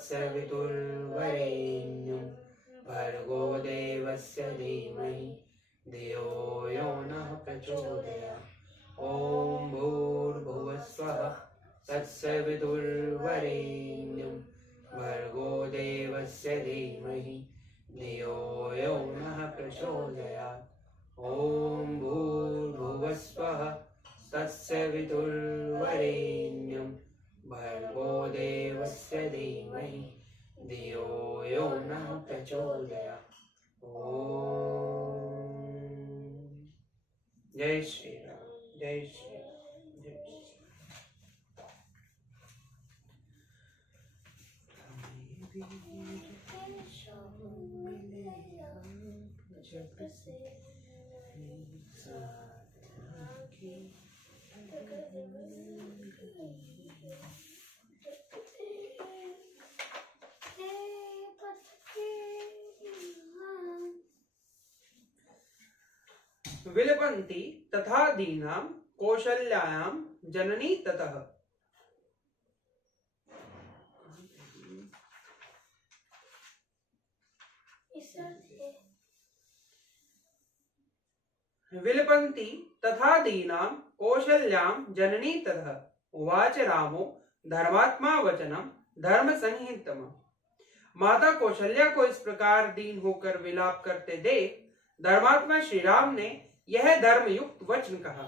तत्सवितुर्वरेण्यं भर्गो देवस्य धीमहि धियो यो नः प्रचोदयात्। ॐ भूर्भुवस्वः तत्सवितुर्वरेण्यं भर्गो देवस्य धीमहि धियो यो नः प्रचोदयात्। ॐ भूर्भुवस्वः तत्सवितुर्वरेण्यं भर्गो देवस्य धीमहि धियो यो नः प्रचोदयात्। जय श्री राम, जय श्री राम, जय श्री विलपन्ति तथा दीनां कौशल्यायां जननी ततः। विलपन्ति तथा दीनां कौशल्यां जननी ततः। उवाच रामो धर्मात्मा वचनम धर्म संहितम। माता कौशल्या को इस प्रकार दीन होकर विलाप करते देख धर्मात्मा श्री राम ने यह धर्मयुक्त वचन कहा।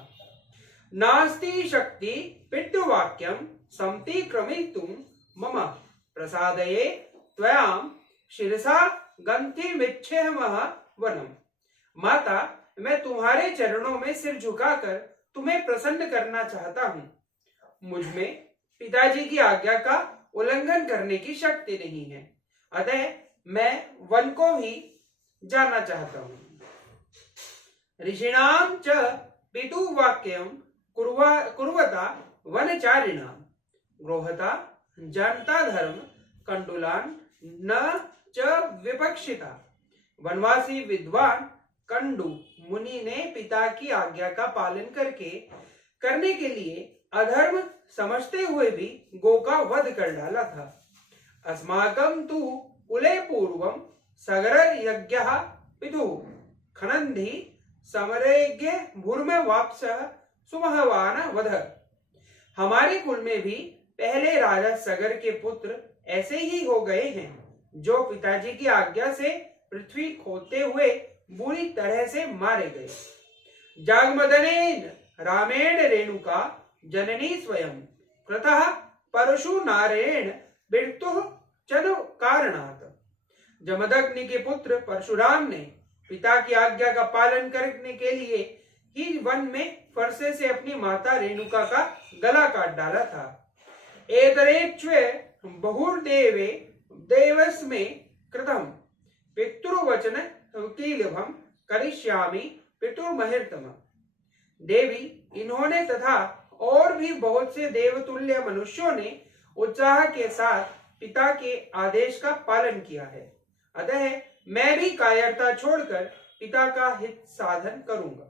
नास्ति शक्ति पितृवाक्यम समति क्रमितुम मम प्रसादये त्वयां शिरसा गंथिमिच्छेमः वनम। माता, मैं तुम्हारे चरणों में सिर झुकाकर तुम्हें प्रसन्न करना चाहता हूँ। मुझ में पिताजी की आज्ञा का उल्लंघन करने की शक्ति नहीं है, अतः मैं वन को ही जाना चाहता हूँ। ऋषिणां च पितुवाक्यं कुर्वता वनचारिणां गृहता जनता धर्म कंडुलान न च विपक्षिता। वनवासी विद्वान कंडु मुनि ने पिता की आज्ञा का पालन करने के लिए अधर्म समझते हुए भी गो का वध कर डाला था। अस्माकं तु कुले पूर्वं सगर यज्ञः पितुः खनन्धि समरेज्ञ भूर्म वाप्सः सुमहवान वध। हमारे कुल में भी पहले राजा सगर के पुत्र ऐसे ही हो गए हैं, जो पिताजी की आज्ञा से पृथ्वी खोदते हुए बुरी तरह से मारे गए। जागमदनेन रामेण रेणुका जननी स्वयं कृतः परशु नारेण बिरतुः चनु कारणात्। जमदग्नि के पुत्र परशुराम ने पिता की आज्ञा का पालन करने के लिए ही वन में फरसे से अपनी माता रेणुका का गला काट डाला था। एतरेच्वे बहुर्देवे देवस्मे कृतम पितृवचन कीलभम करिष्यामि पितुर्महिर्तम। देवी, इन्होंने तथा और भी बहुत से देवतुल्य मनुष्यों ने उत्साह के साथ पिता के आदेश का पालन किया है, अतः मैं भी कायरता छोड़कर पिता का हित साधन करूंगा।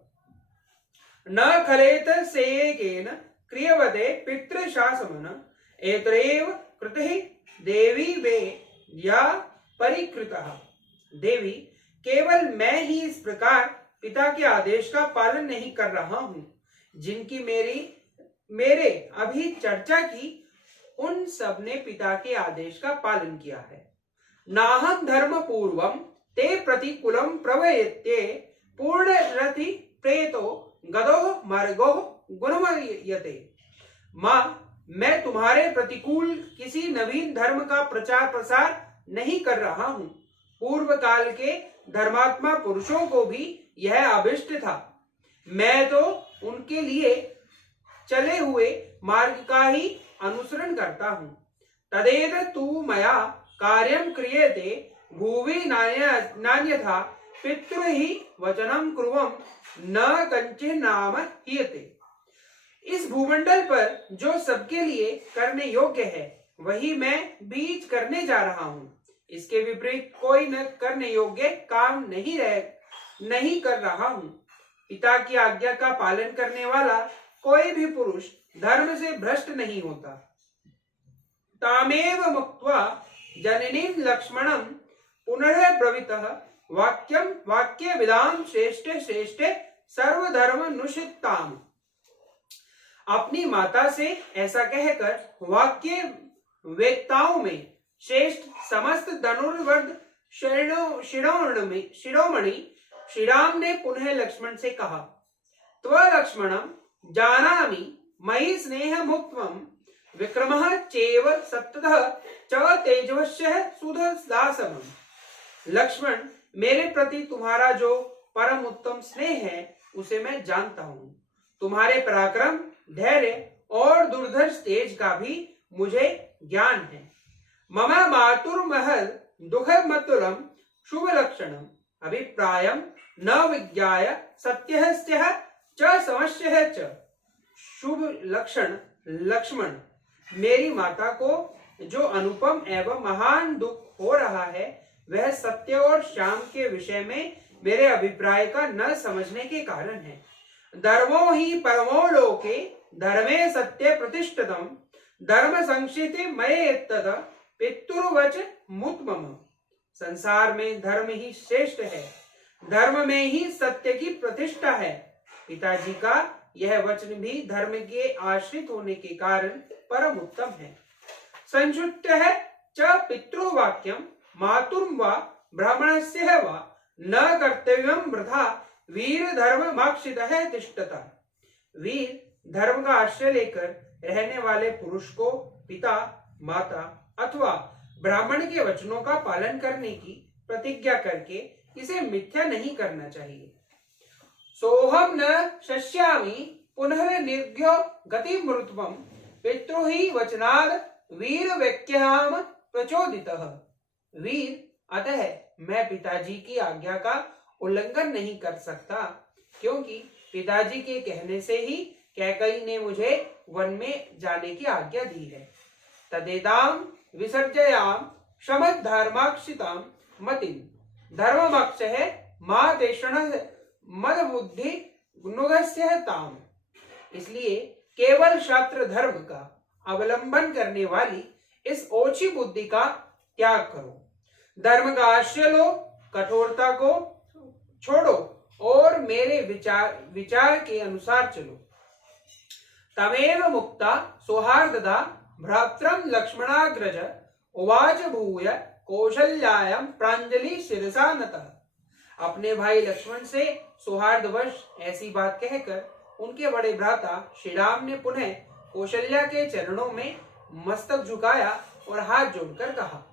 न खलेत सेयकेन क्रियवते पितृशासमन एतरेव कृतिः देवी वे या परिकृतः। देवी, केवल मैं ही इस प्रकार पिता के आदेश का पालन नहीं कर रहा हूं, जिनकी मेरे अभी चर्चा की उन सब ने पिता के आदेश का पालन किया है। नाहं धर्म पूर्वम ते प्रतिकूलम प्रवयत्ये पूर्ण रति प्रेतो गदो मार्गो गुणमयते। मां, मैं तुम्हारे प्रतिकूल किसी नवीन धर्म का प्रचार प्रसार नहीं कर रहा हूं। पूर्व काल के धर्मात्मा पुरुषों को भी यह अभिष्ट था। मैं तो उनके लिए चले हुए मार्ग का ही अनुसरण करता हूं। तदेत तु मया कार्यं क्रियते भुवि नान्यथा पितृहि वचनं कुर्वं न कंचिन नाम हीयते। इस भूमंडल पर जो सबके लिए करने योग्य है, वही मैं बीज करने जा रहा हूं। इसके विपरीत कोई न करने योग्य काम नहीं कर रहा हूं। पिता की आज्ञा का पालन करने वाला कोई भी पुरुष धर्म से भ्रष्ट नहीं होता। तामेव मुक्त्वा जननीं लक्ष्मणं पुनरब्रवीतः वाक्यं वाक्यविदां श्रेष्ठे श्रेष्ठे सर्वधर्मनुषिताम्। अपनी माता से ऐसा कहकर वाक्य वेत्ताओं में श्रेष्ठ समस्त धनुर्वद शिरोमणि श्री राम ने पुनः लक्ष्मण से कहा, त्व लक्ष्मणं जानामि मयि स्नेहमुक्त्वं विक्रमः चैव सत्ततः च तेजवश्यः सुधदासवम्। लक्ष्मण, मेरे प्रति तुम्हारा जो परम उत्तम स्नेह है उसे मैं जानता हूँ। तुम्हारे पराक्रम, धैर्य और दुर्धर्ष तेज का भी मुझे ज्ञान है। मम मातुर्महल दुःखमतुलं शुभ लक्षणम् अभिप्रायं न विज्ञाय सत्यस्य च समस्यः च। शुभ लक्षण लक्ष्मण, मेरी माता को जो अनुपम एवं महान दुख हो रहा है वह सत्य और श्याम के विषय में मेरे अभिप्राय का न समझने के कारण है। धर्मो ही परमो लोके धर्मे सत्य प्रतिष्ठितम् धर्म संक्षिप्ते मये तद पितुर्वच मुत्मम। संसार में धर्म ही श्रेष्ठ है, धर्म में ही सत्य की प्रतिष्ठा है। पिताजी का यह वचन भी धर्म के आश्रित होने के कारण परम उत्तम है। संक्षुप्तः च पितृवाक्यं मातुं वा ब्राह्मणस्य वा न कर्तव्यं वृथा वीर धर्ममाक्षितः तिष्ठता। वीर धर्म का आश्रय लेकर रहने वाले पुरुष को पिता, माता अथवा ब्राह्मण के वचनों का पालन करने की प्रतिज्ञा करके इसे मिथ्या नहीं करना चाहिए। सोहम न शस्यामि पुनर्निर्घ्यो गतिमृतम् पितृहि वचनाद वीर व्यक्यहाम प्रचोदितः। वीर, अतः मैं पिताजी की आज्ञा का उल्लंघन नहीं कर सकता, क्योंकि पिताजी के कहने से ही कैकेयी ने मुझे वन में जाने की आज्ञा दी है। तदेताम विसर्जयाम शमद्धर्माक्षितां मतिं धर्ममक्षः मा तेषणः मद बुद्धि गुणगस्य ताम। इसलिए केवल शास्त्र धर्म का अवलंबन करने वाली इस ओछी बुद्धि का त्याग करो। धर्म का आश्रय लो, कठोरता को छोड़ो और मेरे विचार के अनुसार चलो। तमेव मुक्ता सौहार्ददा भ्रात्रं लक्ष्मणाग्रज उवाच भूय कौशल्यायां प्रांजलि शिरसा नतः। अपने भाई लक्ष्मण से सौहार्दवश ऐसी बात कहकर उनके बड़े भ्राता श्री राम ने पुनः कौशल्या के चरणों में मस्तक झुकाया और हाथ जोड़कर कहा,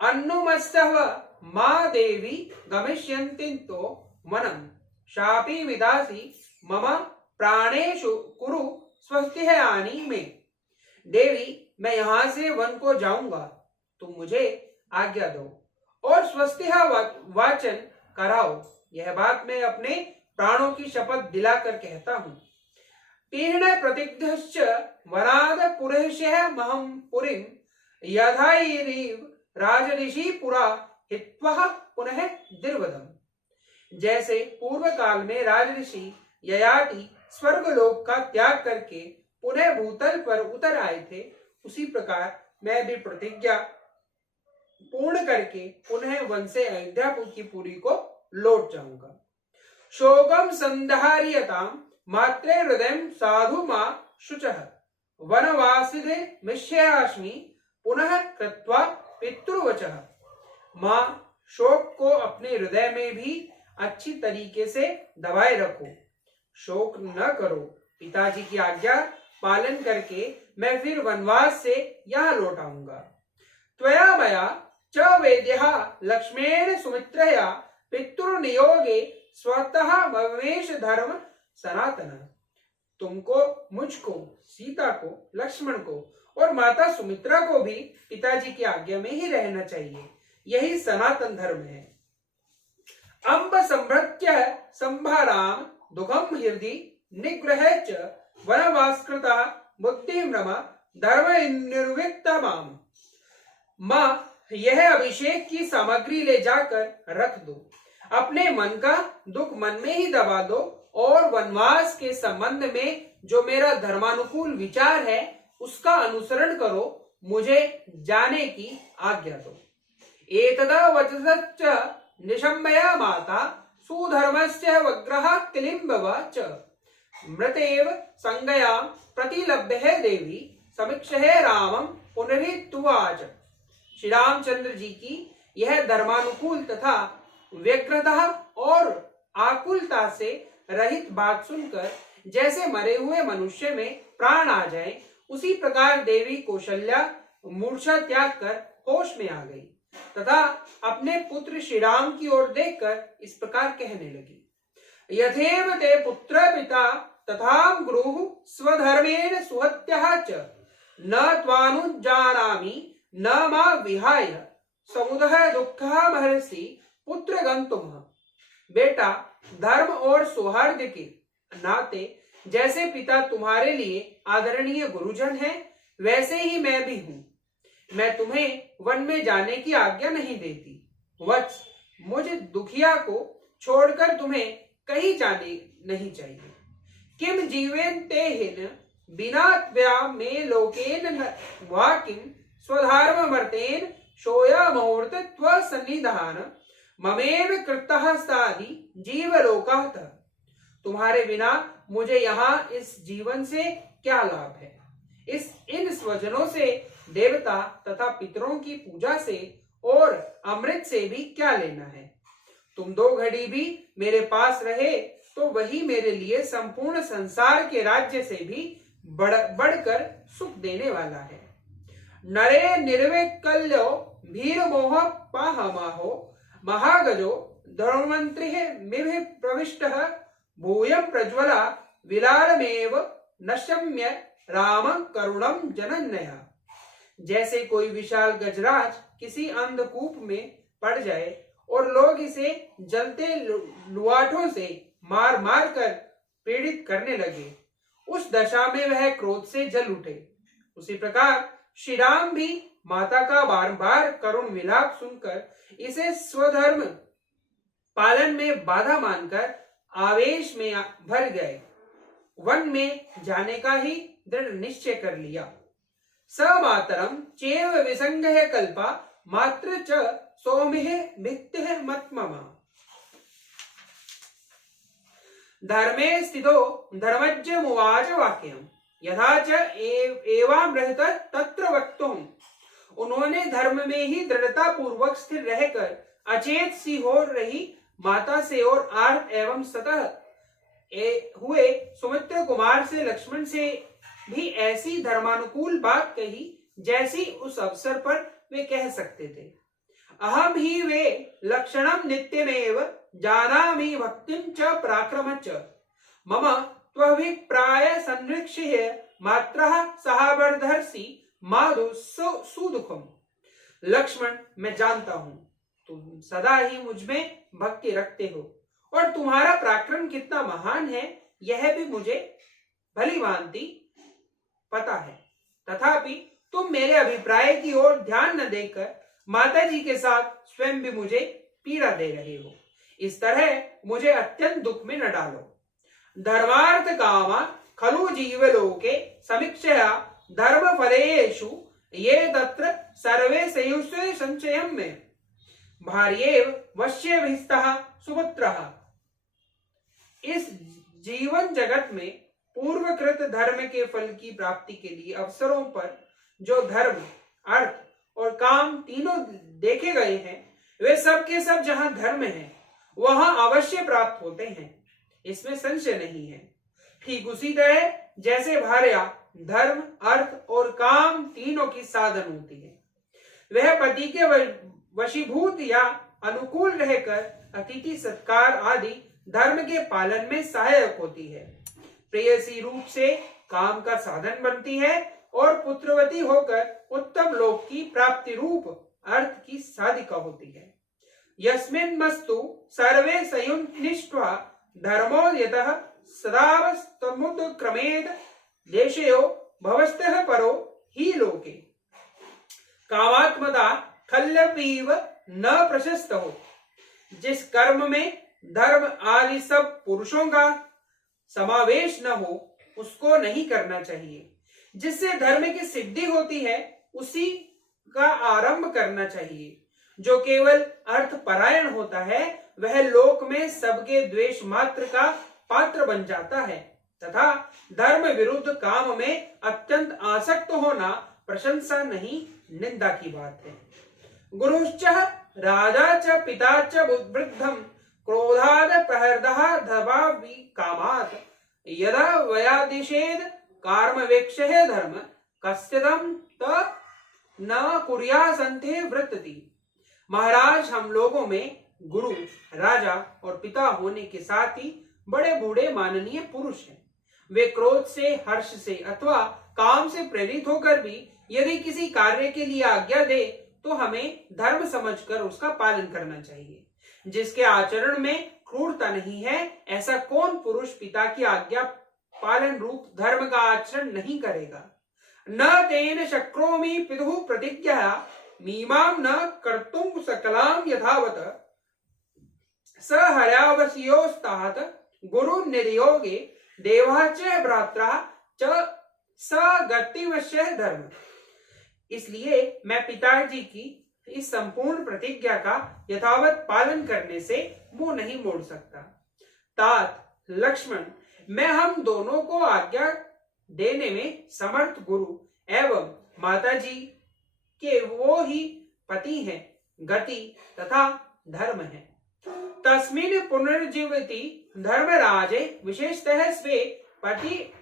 अन्नुमस्तव मा देवी गमिष्यन्तिन्तो मनम शापी विदासी मम प्राणेषु कुरु स्वस्तिहानि में। देवी, मैं यहाँ से वन को जाऊंगा, तुम मुझे आज्ञा दो और स्वस्तिहा वाचन कराओ। यह बात मैं अपने प्राणों की शपथ दिलाकर कहता हूँ। तीर्ण प्रतिग्धश्च वनाद पुरुषः महं पुरीं यथाईरिव राजऋषि पुरा हित्वा पुनः दिर्वदम। जैसे पूर्व काल में राजऋषि ययाति स्वर्गलोक का त्याग करके पुनः भूतल पर उतर आए थे, उसी प्रकार मैं भी प्रतिज्ञा पूर्ण करके पुनः वन से अयोध्या की पुरी को लौट जाऊंगा। शोकम संधार्यतां मात्रे हृदयं साधु मा शुचः वनवासिदे मिष्यास्मि पुनः कृत्वा पितृवचः। मां, शोक को अपने हृदय में भी अच्छी तरीके से दबाए रखो, शोक न करो। पिताजी की आज्ञा पालन करके मैं फिर वनवास से यहाँ लौट आऊंगा। त्वया मया च वेद्यः लक्ष्मेण सुमित्रया पितृनियोगे स्वतः मवेश धर्म सनातन। तुमको, मुझको, सीता को, लक्ष्मण को और माता सुमित्रा को भी पिताजी की आज्ञा में ही रहना चाहिए। यही सनातन धर्म है। अम्ब संभृत्य संभाराम दुखम हृदि निग्रह च वनवासकृता बुद्धिम्रम धर्म निर्विक्तमाम। माँ, यह अभिषेक की सामग्री ले जाकर रख दो, अपने मन का दुख मन में ही दबा दो और वनवास के संबंध में जो मेरा धर्मानुकूल विचार है उसका अनुसरण करो मुझे जाने की आज्ञा दो। एतदा वचसच्च निशम्य माता सुधर्मस्य वग्रह किलिम्बव च मृतेव संज्ञया प्रतिलभ्य देवी समीक्षे रामम पुनरित्युवाच। श्री रामचंद्र जी की यह धर्मानुकूल तथा व्यग्रता और आकुलता से रहित बात सुनकर जैसे मरे हुए मनुष्य में प्राण आ जाए, उसी प्रकार देवी कौशल्या मूर्छा त्याग कर होश में आ गई तथा अपने पुत्र श्री राम की ओर देखकर इस प्रकार कहने लगी। यथेव ते पुत्र पिता तथा गुरुः स्वधर्मेण सुहत्यः च न त्वानुजानामि न मा विहाय समुदः दुःखः महर्षि पुत्र गंतुम। बेटा, धर्म और सौहार्द के नाते जैसे पिता तुम्हारे लिए आदरणीय गुरुजन है, वैसे ही मैं भी हूं। मैं तुम्हें वन में जाने की आज्ञा नहीं देती। वत्स, मुझ दुखिया को छोड़कर तुम्हें कहीं जाने नहीं चाहिए। किम जीवेन तेहिन बिना त्वया मे लोकेन वा किम स्वधर्म मर्तेन शोया मुहूर्त त्व सन्निधान ममेव कृतः साधि जीवलोकः। तुम्हारे बिना मुझे यहाँ इस जीवन से क्या लाभ है? इन स्वजनों से, देवता तथा पितरों की पूजा से और अमृत से भी क्या लेना है? तुम 2 घड़ी भी मेरे पास रहे तो वही मेरे लिए संपूर्ण संसार के राज्य से भी बढ़कर सुख देने वाला है। नरे निर्विकल्यो भीर मोह पाहमाहो महागजो धर्ममंत्री मिभि प्रविष्टः भूयं प्रज्वला विलालमेव नशम्य राम करुणम जनन्यः। जैसे कोई विशाल गजराज किसी अंधकूप में पड़ जाए और लोग इसे जलते लुआठों से मार मार कर पीड़ित करने लगे, उस दशा में वह क्रोध से जल उठे, उसी प्रकार श्री राम भी माता का बार बार करुण विलाप सुनकर इसे स्वधर्म पालन में बाधा मानकर आवेश में भर गए। वन में जाने का ही दृढ़ निश्चय कर लिया। स मातरम चेव विसंगह कल्पा मात्र च सौम्य भित्तिः मत्मम। धर्मे स्थितो धर्मज्ञमुवाच वाक्यम् यथा च एवामृत तत्र वक्तुम्। उन्होंने धर्म में ही दृढ़ता पूर्वक स्थिर रहकर अचेत सी हो रही माता से और आर्त एवं सतह हुए सुमित्र कुमार से लक्ष्मण से भी ऐसी धर्मानुकूल बात कही जैसी उस अवसर पर वे कह सकते थे। अहम ही वे लक्षणम नित्यमेव जानामि भक्तिं च पराक्रम च मम त्वभिप्राय संरक्ष्य मात्रः सहावर्धर्षि माधु सुदुखम। लक्ष्मण, मैं जानता हूं तुम सदा ही मुझ में भक्ति रखते हो और तुम्हारा पराक्रम कितना महान है यह भी मुझे भली भांति पता है। तथापि तुम मेरे अभिप्राय की ओर ध्यान न देकर माता जी के साथ स्वयं भी मुझे पीड़ा दे रहे हो। इस तरह मुझे अत्यंत दुख में न डालो। धर्मार्थ कामा खलु जीवलोके समीक्षया धर्म फलेषु ये तत्र सर्वे संयुष्य संचयम् में भार्येव वश्यभिस्तः सुपुत्रः। इस जीवन जगत में पूर्वकृत धर्म के फल की प्राप्ति के लिए अवसरों पर जो धर्म, अर्थ और काम तीनों देखे गए हैं, वे सब के सब जहां धर्म है वहां अवश्य प्राप्त होते हैं, इसमें संशय नहीं है। ठीक उसी तरह जैसे भार्या धर्म, अर्थ और काम तीनों की साधन होती है, वह पति के वशीभूत या अनुकूल रहकर अतिथि सत्कार आदि धर्म के पालन में सहायक होती है, प्रेयसी रूप से काम का साधन बनती है और पुत्रवती होकर उत्तम लोक की प्राप्ति रूप अर्थ की साधिका होती है। यस्मिन् मस्तु सर्वे संयुक्तिष्ठा धर्मो यतः सदावस्तमुत्क्रमेद देशयो भवस्तः परो ही लोके। कामात्मदा खल्लवीव न प्रशस्त हो। जिस कर्म में धर्म आदि सब पुरुषों का समावेश न हो उसको नहीं करना चाहिए। जिससे धर्म की सिद्धि होती है उसी का आरंभ करना चाहिए। जो केवल अर्थ परायण होता है वह लोक में सबके द्वेष मात्र का पात्र बन जाता है तथा धर्म विरुद्ध काम में अत्यंत आसक्त होना प्रशंसा नहीं, निंदा की बात है। गुरुश्च राजा च पिता च वृद्धम क्रोधाद प्रहृदः धवावि कामात् यदा वयादिशेद कार्मवेक्षः धर्म कस्यदं त न कुर्यासन्ते वृत्ति। महाराज, हम लोगों में गुरु, राजा और पिता होने के साथ ही बड़े बूढ़े माननीय पुरुष हैं। वे क्रोध से, हर्ष से अथवा काम से प्रेरित होकर भी यदि किसी कार्य के लिए आज्ञा दे तो हमें धर्म समझकर उसका पालन करना चाहिए। जिसके आचरण में क्रूरता नहीं है, ऐसा कौन पुरुष पिता की आज्ञा पालन रूप धर्म का आचरण नहीं करेगा। न तेन शक्रोमि पितुः प्रतिज्ञा मीमां न कर्तुं सकलां यथावत स हर्यावश्योस्तात गुरु निर्योगे देवः च भ्रात्रा च स गतिवश्य धर्म। इसलिए मैं पिताजी की इस संपूर्ण प्रतिज्ञा का यथावत पालन करने से मुंह नहीं मोड़ सकता। तात लक्ष्मण, मैं हम दोनों को आज्ञा देने में समर्थ गुरु एवं माताजी के वो ही पति हैं, गति तथा धर्म है। तस्मिन् पुनर्जीवति धर्मराजे विशेषतः स्वे पति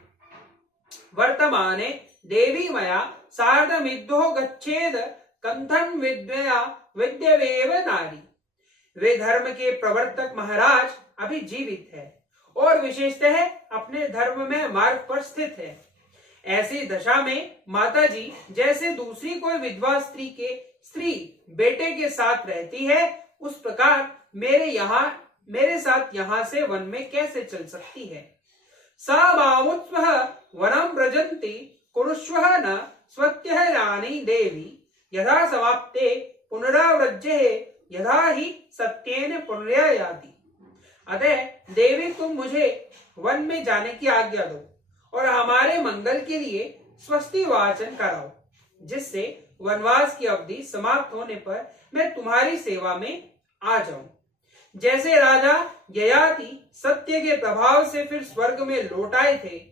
वर्तमाने देवी मया सार्धमिद्धो गच्छेद कंथन विद्या विद्यवेव नारी। वे धर्म के प्रवर्तक महाराज अभी जीवित है और विशेषतः अपने धर्म में मार्ग पर स्थित है। ऐसी दशा में माताजी जैसे दूसरी कोई विधवा स्त्री बेटे के साथ रहती है, उस प्रकार मेरे साथ यहाँ से वन में कैसे चल सकती है। सा मामुत्सव वनम व्रजन्ति कुरुष्व न स्वत्यः रानी देवी यथा समाप्ते पुनराव्रज्ये यथा ही सत्येन पुनर्यायाति। अतः देवी, तुम मुझे वन में जाने की आज्ञा दो और हमारे मंगल के लिए स्वस्ति वाचन कराओ, जिससे वनवास की अवधि समाप्त होने पर मैं तुम्हारी सेवा में आ जाऊं। जैसे राजा ययाति सत्य के प्रभाव से फिर स्वर्ग में लौट आए थे।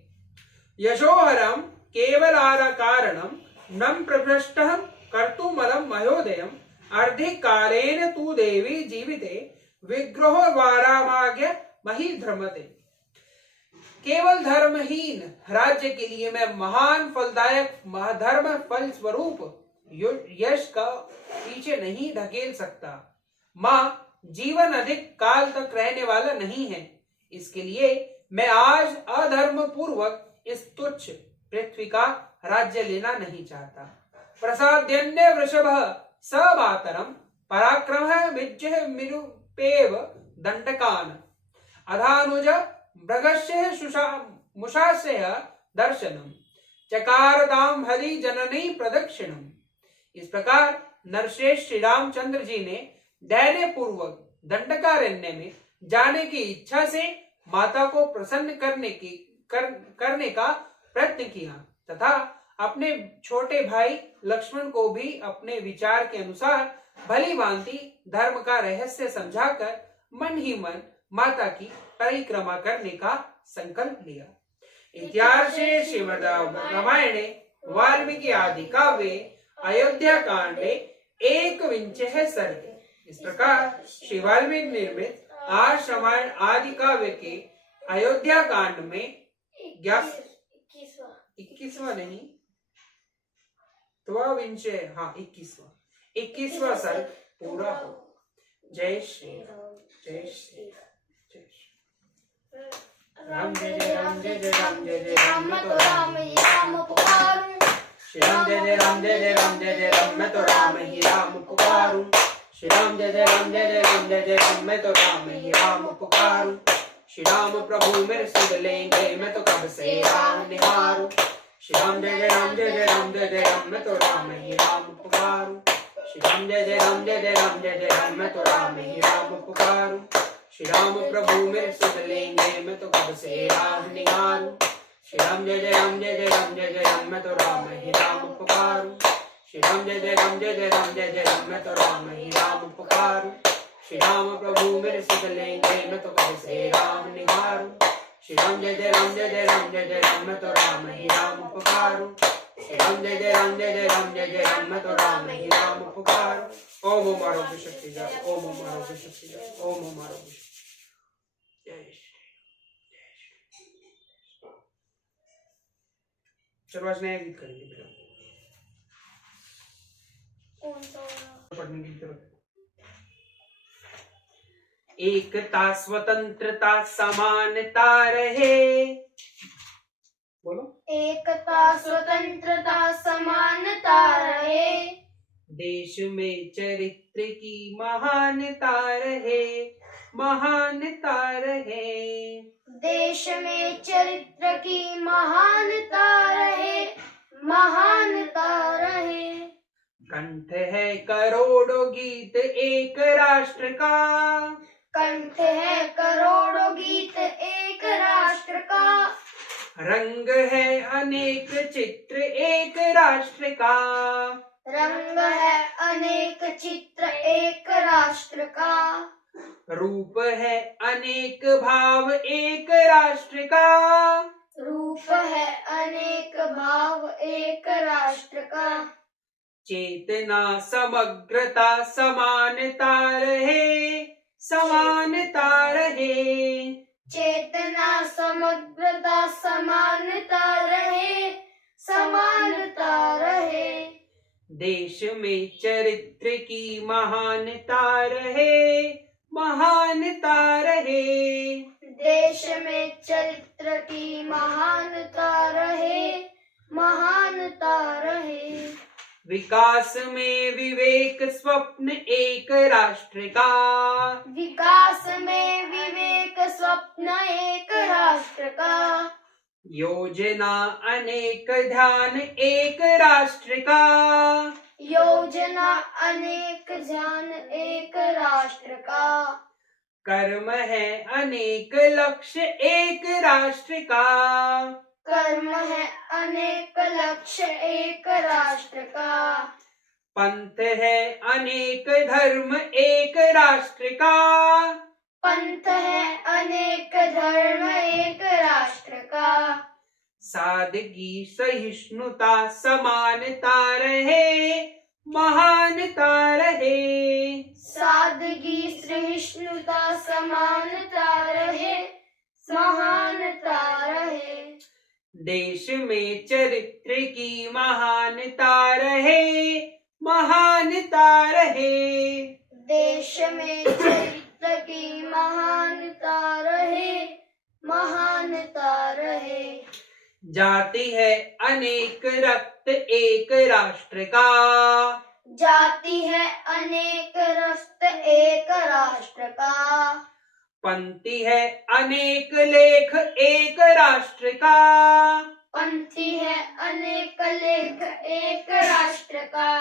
यशोहरम केवलारा कारणम नम प्रभ्रष्टः कर्तुमलं महोदयम अर्धिक कालेन तु देवी जीविते विग्रहो वारामाग्य मही धर्मते। केवल धर्महीन राज्य के लिए मैं महान फलदायक धर्म फल स्वरूप यश का पीछे नहीं ढकेल सकता। माँ, जीवन अधिक काल तक रहने वाला नहीं है, इसके लिए मैं आज अधर्म पूर्वक इस तुच्छ पृथ्वी का राज्य लेना नहीं चाहता। प्रसाद्यन्य वृषभः स मातरम पराक्रमः विज्य मिरुपेव दंडकान अधानुज मृगस्य मुषास्य दर्शनम चकारदाम हरि जननी प्रदक्षिणम। इस प्रकार नरश्रेष्ठ श्री रामचंद्र जी ने दैन्य पूर्वक दंडकारण्य में जाने की इच्छा से माता को प्रसन्न करने का प्रयत्न किया तथा अपने छोटे भाई लक्ष्मण को भी अपने विचार के अनुसार भली भांति धर्म का रहस्य समझाकर मन ही मन माता की परिक्रमा करने का संकल्प लिया। इत्यार्षे श्रीमद् रामायणे वाल्मीकि आदि काव्ये अयोध्या कांडे एकविंशः सर्गे। इस प्रकार श्री वाल्मीकि निर्मित आर्ष रामायण आदि काव्य के अयोध्या कांड में 21वां नहीं 21वां सर्ग पूरा हो। जय श्री राम, जय श्री राम, जय श्री राम। जय जय राम, जय जय राम, जय जय राम, मैं तो राम ही राम पुकारूं। श्री राम जय जय राम, जय जय राम, जय जय राम, मैं तो राम ही राम पुकारूं। श्री राम जय जय राम, जय जय राम, जय जय राम, मैं तो राम ही राम पुकारूं। श्री राम प्रभु मेरे सुध लेंगे, मैं तो कब से राम निहारूं। श्री राम जय जय राम, जय जय राम, जय जय राम, मैं तो राम ही राम पुकारूं। श्री राम जय जय राम, जय जय राम, जय जय राम, मैं तो राम ही राम पुकारूं। श्री राम प्रभु मेरे सुध लेंगे, मैं तो कब से राम निहारूं। श्री राम जय जय राम, जय जय राम, जय जय राम, मैं तो राम ही राम पुकारूं। श्री राम जय जय राम जय जय राम जय जय राम, मैं तो राम ही राम पुकारूं। श्री राम प्रभु मेरे सुध लेंगे, मैं तो कब से राम निहारूं। श्री राम जय जय राम जय जय राम जय जय राम, मैं तो राम ही राम पुकारूं। श्री राम जय जय राम जय जय राम जय जय राम, मैं तो राम ही राम पुकारूं। ओम ओम आरोग्य शक्ति जय, ओम ओम आरोग्य शक्ति जय, ओम ओम आरोग्य शक्ति जय श्री। चलो आज नया गीत करेंगे बेटा, पढ़ने की जरूरत। एकता स्वतंत्रता समानता रहे, बोलो। एकता स्वतंत्रता समानता रहे, देश में चरित्र की महानता रहे, महानता रहे। देश में चरित्र की महानता रहे, महानता रहे। कंठ है करोड़ों गीत एक राष्ट्र का, कंठ है करोड़ों गीत एक राष्ट्र का। रंग है अनेक चित्र एक राष्ट्र का, रंग है अनेक चित्र एक राष्ट्र का। रूप है अनेक भाव एक राष्ट्र का, रूप है अनेक भाव एक राष्ट्र का। चेतना समग्रता समानता रहे, समानता रहे। चेतना समग्रता समानता रहे, समानता रहे। देश में चरित्र की महानता रहे, महानता रहे। देश में चरित्र की महानता रहे, महानता रहे। विकास में विवेक स्वप्न एक राष्ट्र का, विकास में विवेक स्वप्न एक राष्ट्र का। योजना अनेक ध्यान एक राष्ट्र का, योजना अनेक ध्यान एक राष्ट्र का। कर्म है अनेक लक्ष्य एक राष्ट्र का, कर्म है अनेक लक्ष्य एक राष्ट्र का। पंथ है अनेक धर्म एक राष्ट्र का, पंथ है अनेक धर्म एक राष्ट्र का। सादगी सहिष्णुता समानता रहे, महानता रहे। सादगी सहिष्णुता समानता रहे, महानता रहे। देश में चरित्र की महानता रहे, महानता रहे। देश में चरित्र की महानता रहे, महानता रहे। जाति है अनेक रक्त एक राष्ट्र का, जाति है अनेक रक्त एक राष्ट्र का। पंक्ति है अनेक लेख एक राष्ट्र का, पंक्ति है अनेक लेख एक राष्ट्र का।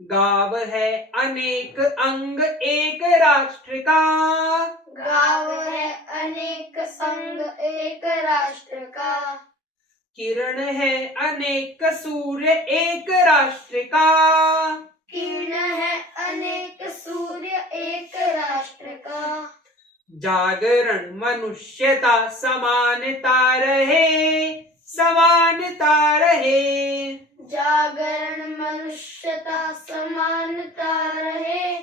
गाव है अनेक अंग एक राष्ट्र का, गाव है अनेक संग एक राष्ट्र का। किरण है अनेक सूर्य एक राष्ट्र का, किरण है अनेक सूर्य एक राष्ट्र का। जागरण मनुष्यता समानता रहे, समानता रहे। जागरण मनुष्यता समानता रहे,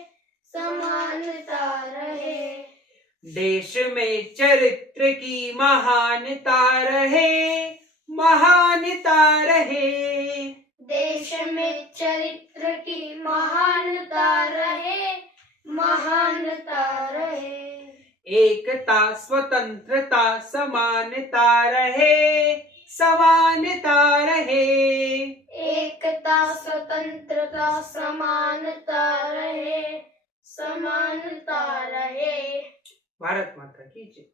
समानता रहे। देश में चरित्र की महानता रहे, महानता रहे। देश में चरित्र की महानता रहे, महानता रहे। एकता स्वतंत्रता समानता रहे, समानता रहे। एकता स्वतंत्रता समानता रहे, समानता रहे। भारत माता की जय।